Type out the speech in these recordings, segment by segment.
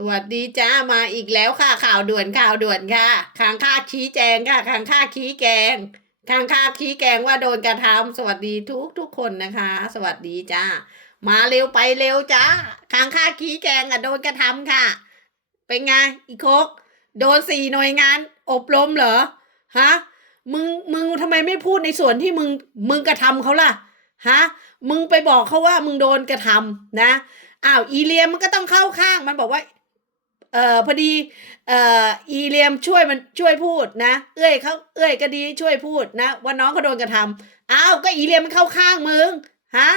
สวัสดีจ้ามาอีกแล้วค่ะข่าวด่วนข่าวด่วนค่ะค้างค่าชี้แจงค่ะค้างค่าขี้แกงค้างค่าขี้แกงว่าโดนกระทำสวัสดีทุกทุกคนนะคะ สวัสดีจ้ามาเร็วไปเร็วจ้าค้างค่าขี้แกงอะโดนกระทำค่ะ เป็นไงอีโคกโดนสี่หน่วยงาน อบรมเหรอฮะมึงมึงทำไมไม่พูดในส่วนที่มึงมึงกระทำเขาล่ะฮะมึงไปบอกเขาว่ามึงโดนกระทำนะอ้าวอีเลียมมันก็ต้องเข้าข้างมันบอกว่า เอ่อพอดีเอ่ออีเลียมช่วยมันช่วยพูดนะ เอ้ยเขาเอ้ยก็ดีช่วยพูดนะว่าน้องเขาโดนกระทำอ้าวก็อีเลียมมันเข้าข้างมึงฮะ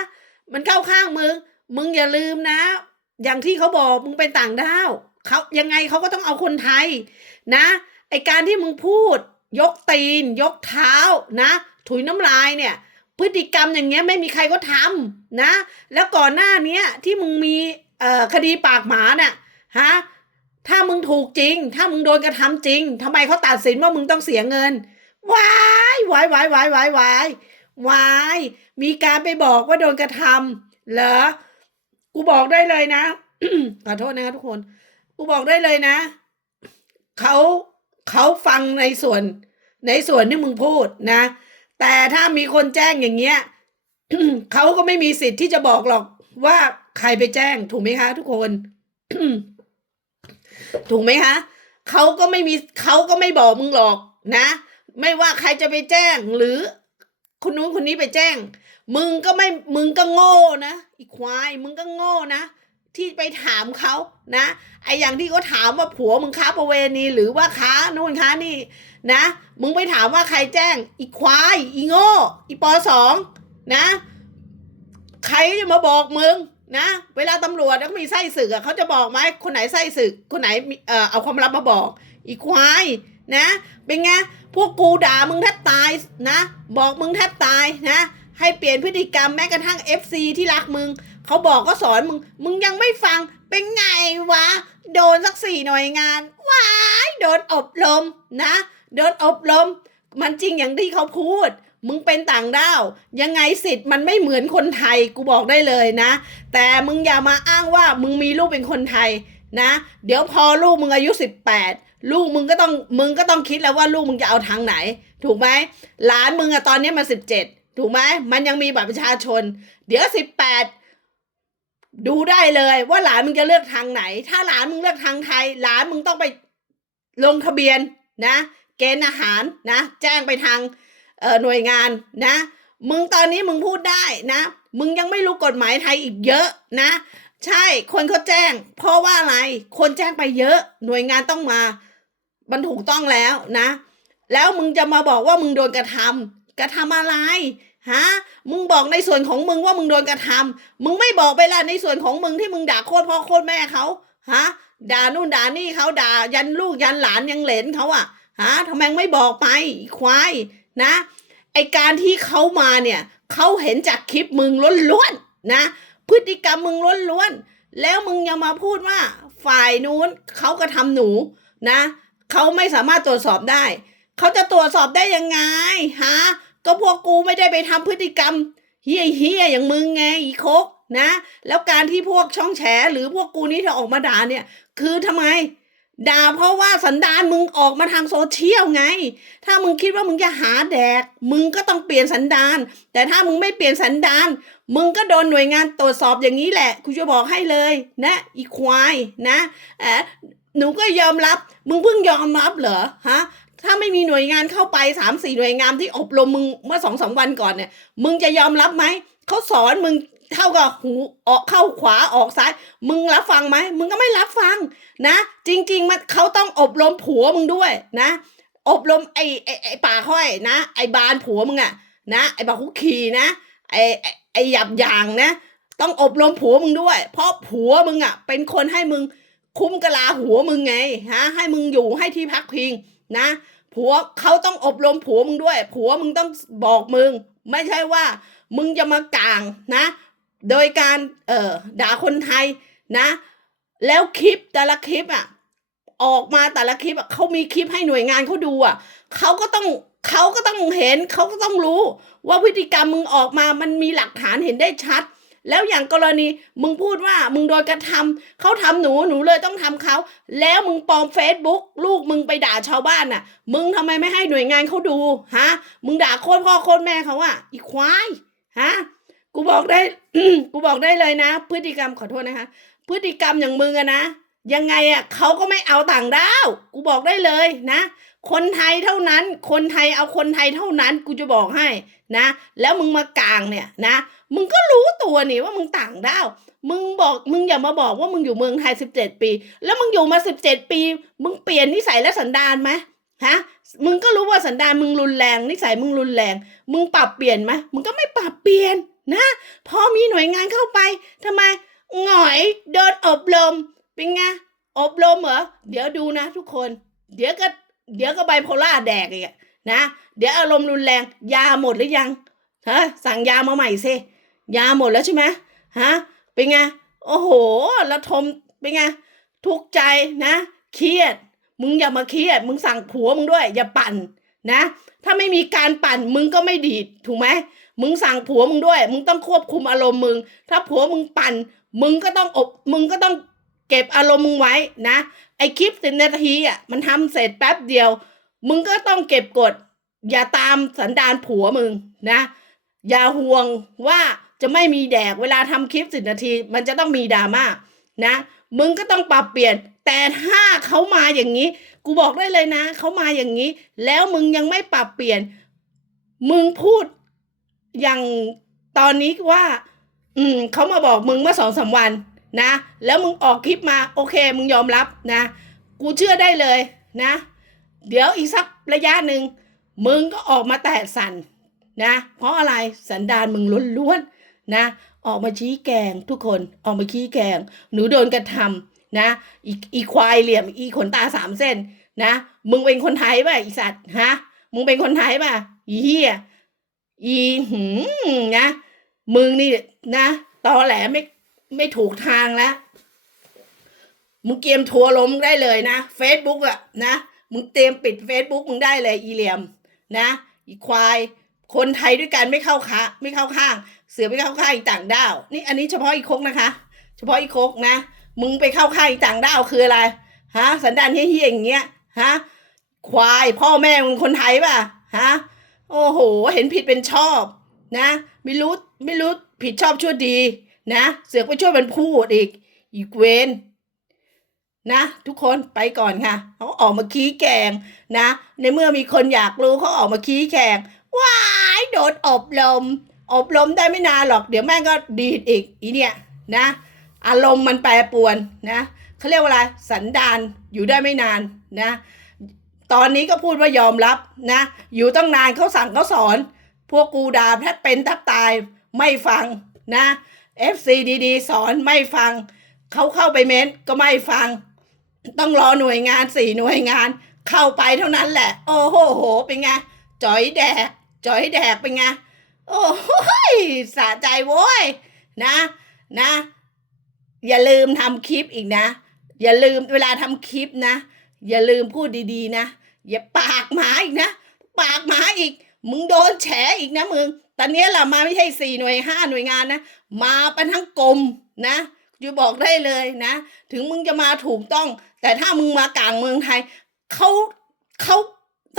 มันเข้าข้างมึงมึงอย่าลืมนะ อย่างที่เขาบอกมึงเป็นต่างด้าวเขายังไงเขาก็ต้องเอาคนไทยนะไอการที่มึงพูด ยกตีน ยกเท้านะ ถุยน้ำลายเนี่ย พฤติกรรมอย่างเงี้ยไม่มีใครก็ทำนะ แล้วก่อนหน้านี้ที่มึงมีคดีปากหมาน่ะฮะ ถ้ามึงถูกจริง ถ้ามึงโดนกระทำจริงทำไมเขาตัดสินว่ามึงต้องเสียเงินวายวายวายวายวายวายวายมีการไปบอกว่าโดนกระทำเหรอ กูบอกได้เลยนะขอโทษนะครับทุกคน กูบอกได้เลยนะ เขาเขาฟังในส่วน ในส่วนที่มึงพูดนะ แต่ถ้ามีคนแจ้งอย่างเงี้ยเขาก็ไม่มีสิทธิ์ที่จะบอกหรอกว่าใครไปแจ้งถูกไหมคะทุกคน ถูกไหมคะเขาก็ไม่มีเขาก็ไม่บอกมึงหรอกนะ ไม่ว่าใครจะไปแจ้งหรือคนนู้นคนนี้ไปแจ้ง มึงก็ไม่มึงก็โง่นะอีควายมึงก็โง่นะที่ไปถามเขานะไออย่างที่เขาถามว่าผัวมึงค้าประเวณีหรือว่าค้านู่นค้านี่นะ มึงไปถามว่าใครแจ้ง อีควายอีโง่อีปอสองนะ ใครจะมาบอกมึง นะ เวลาตำรวจเขามีไส้ศึกอะเขาจะบอกไหมคนไหนไส้ศึก คนไหนเอ่อเอาความลับมาบอก อีควายนะ เป็นไงพวกกูด่ามึงแทบตายนะ บอกมึงแทบตายนะ ให้เปลี่ยนพฤติกรรมแม้กระทั่ง FC ที่รักมึงเขาบอกก็สอนมึง มึงยังไม่ฟังเป็นไงวะ โดนสักสี่หน่วยงานว้ายโดนอบรมนะโดนอบรม มันจริงอย่างที่เขาพูด มึงเป็นต่างด้าว ยังไงสิทธิ์มันไม่เหมือนคนไทยกูบอกได้เลยนะ แต่มึงอย่ามาอ้างว่ามึงมีลูกเป็นคนไทยนะ เดี๋ยวพอลูกมึงอายุสิบแปดลูกมึงก็ต้องมึงก็ต้องคิดแล้วว่าลูกมึงจะเอาทางไหน ถูกไหมหลานมึงอะตอนนี้มันสิบเจ็ดถูกไหมมันยังมีบัตรประชาชน เดี๋ยวสิบแปดดูได้เลยว่าหลานมึงจะเลือกทางไหน ถ้าหลานมึงเลือกทางไทย หลานมึงต้องไปลงทะเบียนนะ เกณฑ์อาหารนะ แจ้งไปทาง หน่วยงานนะ มึงตอนนี้มึงพูดได้นะ มึงยังไม่รู้กฎหมายไทยอีกเยอะนะ ใช่คนเขาแจ้ง เพราะว่าอะไร คนแจ้งไปเยอะ หน่วยงานต้องมามันถูกต้องแล้วนะ แล้วมึงจะมาบอกว่ามึงโดนกระทำกระทำอะไรฮะมึงบอกในส่วนของมึงว่ามึงโดนกระทำมึงไม่บอกไปละในส่วนของมึงที่มึงด่าโคตรพ่อโคตรแม่เขาฮะด่านู่นด่านี่เขาด่ายันลูกยันหลานยังเหลนเขาอะฮะทำไมไม่บอกไปควาย นะไอการที่เขามาเนี่ยเขาเห็นจากคลิปมึงล้วนๆนะ พฤติกรรมมึงล้วนๆแล้วมึงยังมาพูดว่าฝ่ายนู้นเขาก็ทำหนูนะเขาไม่สามารถตรวจสอบได้เขาจะตรวจสอบได้ยังไงฮะก็พวกกูไม่ได้ไปทำพฤติกรรมเฮี้ยเฮียๆอย่างมึงไงอีโคกนะ แล้วการที่พวกช่องแฉหรือพวกกูนี่จะออกมาด่าเนี่ย คือทำไม ด่าเพราะว่าสันดานมึงออกมาทางโซเชียลไง ถ้ามึงคิดว่ามึงจะหาแดก มึงก็ต้องเปลี่ยนสันดาน แต่ถ้ามึงไม่เปลี่ยนสันดาน มึงก็โดนหน่วยงานตรวจสอบอย่างนี้แหละกูจะบอกให้เลยนะอีควายนะเอะหนูก็ยอมรับ มึงเพิ่งยอมรับเหรอฮะถ้าไม่มีหน่วยงานเข้าไปสามสี่หน่วยงานที่อบรมมึงเมื่อสองสามวันก่อนเนี่ย มึงจะยอมรับไหมเขาสอนมึง เท่ากับหูออกเข้าขวาออกซ้าย มึงรับฟังไหมมึงก็ไม่รับฟังนะ จริง ๆ มันเขาต้องอบรมผัวมึงด้วยนะ อบรมไอ้ไอ้ไอ้ป่าห้อยนะ ไอ้บานผัวมึงอะนะไอ้บาคุคีนะไอ้ไอ้ไอ้หยับยางนะ ต้องอบรมผัวมึงด้วย เพราะผัวมึงอะเป็นคนให้มึงคุ้มกะลาหัวมึงไงฮะให้มึงอยู่ให้ที่พักพิงนะ ผัวเขาต้องอบรมผัวมึงด้วย ผัวมึงต้องบอกมึง ไม่ใช่ว่า มึงจะมากลางนะ โดยการเอ่อด่าคนไทยนะ แล้วคลิปแต่ละคลิปอะออกมาแต่ละคลิปอะเขามีคลิปให้หน่วยงานเขาดูอะเขาก็ต้องเขาก็ต้องเห็นเขาก็ต้องรู้ ว่าพฤติกรรมมึงออกมามันมีหลักฐานเห็นได้ชัด แล้วอย่างกรณีมึงพูดว่ามึงโดนกระทำเขาทำหนูหนูเลยต้องทำเขาแล้วมึงปลอมเฟซบุ๊กลูกมึงไปด่าชาวบ้านน่ะ มึงทำไมไม่ให้หน่วยงานเขาดูฮะมึงด่าโคตรพ่อโคตรแม่เขาอะอีควายฮะ กูบอกได้ กูบอกได้เลยนะ พฤติกรรมขอโทษนะคะ พฤติกรรมอย่างมึงอะนะยังไงอะเขาก็ไม่เอาต่างด้าวกูบอกได้เลยนะ คนไทยเท่านั้น คนไทยเอาคนไทยเท่านั้น กูจะบอกให้นะ แล้วมึงมากลางเนี่ยนะ มึงก็รู้ตัวนี่ว่ามึงต่างด้าวมึงบอกมึงอย่ามาบอกว่ามึงอยู่เมืองไทยสิบเจ็ดปี แล้วมึงอยู่มาสิบเจ็ดปี มึงเปลี่ยนนิสัยและสันดานไหมฮะมึงก็รู้ว่าสันดานมึงรุนแรงนิสัยมึงรุนแรง มึงปรับเปลี่ยนไหมมึงก็ไม่ปรับเปลี่ยน นะพอมีหน่วยงานเข้าไปทำไมหงอยโดนอบรมเป็นไงอบรมเหรอเดี๋ยวดูนะทุกคน เดี๋ยวก็เดี๋ยวก็ไบโพล่าแดกอีกนะ เดี๋ยวอารมณ์รุนแรง ยาหมดหรือยังฮะสั่งยามาใหม่สิยาหมดแล้วใช่ไหมฮะเป็นไงโอ้โหแล้วทมเป็นไงทุกใจนะเครียด มึงอย่ามาเครียด มึงสั่งผัวมึงด้วย อย่าปั่นนะ ถ้าไม่มีการปั่นมึงก็ไม่ดีดถูกไหม มึงสั่งผัวมึงด้วย มึงต้องควบคุมอารมณ์มึง ถ้าผัวมึงปั่น มึงก็ต้องอบ มึงก็ต้องเก็บอารมณ์มึงไว้นะ ไอคลิปสิบนาทีอะมันทำเสร็จแป๊บเดียว มึงก็ต้องเก็บกด อย่าตามสันดานผัวมึงนะ อย่าห่วงว่าจะไม่มีแดกเวลาทำคลิปสิบนาที มันจะต้องมีดราม่านะ มึงก็ต้องปรับเปลี่ยน แต่ถ้าเขามาอย่างนี้ กูบอกได้เลยนะ เขามาอย่างนี้ แล้วมึงยังไม่ปรับเปลี่ยน มึงพูด อย่างตอนนี้ว่า อืมเขามาบอกมึงเมื่อสองสามวันนะ แล้วมึงออกคลิปมา โอเค มึงยอมรับนะ กูเชื่อได้เลยนะ เดี๋ยวอีกสักระยะหนึ่งมึงก็ออกมาแตะสันนะ เพราะอะไรสันดานมึงล้วนๆนะ ออกมาชี้แกงทุกคนออกมาชี้แกง หนูโดนกระทำนะอีอีควายเหลี่ยมอีขนตาสามเส้นนะ มึงเป็นคนไทยป่ะอีสัตว์ฮะ มึงเป็นคนไทยป่ะอีเหี้ย อีหืมนะ มึงนี่นะตอแหลไม่ไม่ถูกทางแล้ว มึงเกมทัวร์ลงได้เลยนะเฟซบุ๊กอะนะ มึงเตรียมปิดเฟซบุ๊กมึงได้เลย อีเหลี่ยม นะ อีควาย คนไทยด้วยกันไม่เข้าขาไม่เข้าข้าง เสือไม่เข้าข้างอีต่างด้าว นี่อันนี้เฉพาะอีโคกนะคะ เฉพาะอีโคกนะ มึงไปเข้าข้างอีต่างด้าวคืออะไร ฮะ สันดานเฮี้ยๆอย่างเงี้ย ฮะ ควาย พ่อแม่มึงคนไทยป่ะ ฮะ โอ้โห เห็นผิดเป็นชอบนะ ไม่รู้ไม่รู้ผิดชอบชั่วดีนะ เสือกไปช่วยมันพูดอีก อีกเวนนะ ทุกคนไปก่อนค่ะเขาออกมาขี้แกงนะ ในเมื่อมีคนอยากรู้เขาออกมาขี้แกงว้ายโดนอบรมอบรมได้ไม่นานหรอก เดี๋ยวแม่งก็ดีดอีกอีเนี่ยนะ อารมณ์มันแปรปรวนนะเขาเรียกว่าอะไรสันดานอยู่ได้ไม่นานนะ ตอนนี้ก็พูดว่ายอมรับนะ อยู่ต้องนานเขาสั่งเขาสอน พวกกูด่าแทบเป็นแทบตายไม่ฟังนะ FC ดีๆสอนไม่ฟัง เขาเข้าไปเม้นก็ไม่ฟัง ต้องรอหน่วยงานสี่หน่วยงาน เข้าไปเท่านั้นแหละ โอ้โหโหเป็นไงจ่อยแดกจ่อยแดกเป็นไงโอ้โหยสะใจโว้ยนะนะ อย่าลืมทำคลิปอีกนะ อย่าลืมเวลาทำคลิปนะ อย่าลืมพูดดีๆนะ อย่าปากหมาอีกนะ ปากหมาอีก มึงโดนแฉอีกนะมึง ตอนนี้เรามาไม่ใช่สี่หน่วยห้าหน่วยงานนะ มาเป็นทั้งกรมนะจะบอกได้เลยนะ ถึงมึงจะมาถูกต้อง แต่ถ้ามึงมากลางเมืองไทยเขาเขา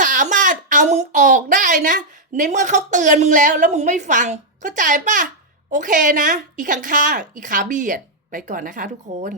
สามารถเอามึงออกได้นะ ในเมื่อเขาเตือนมึงแล้ว แล้วมึงไม่ฟัง เข้าใจป่ะ โอเคนะ อีกข้างๆอีกขาเบียด ไปก่อนนะคะทุกคน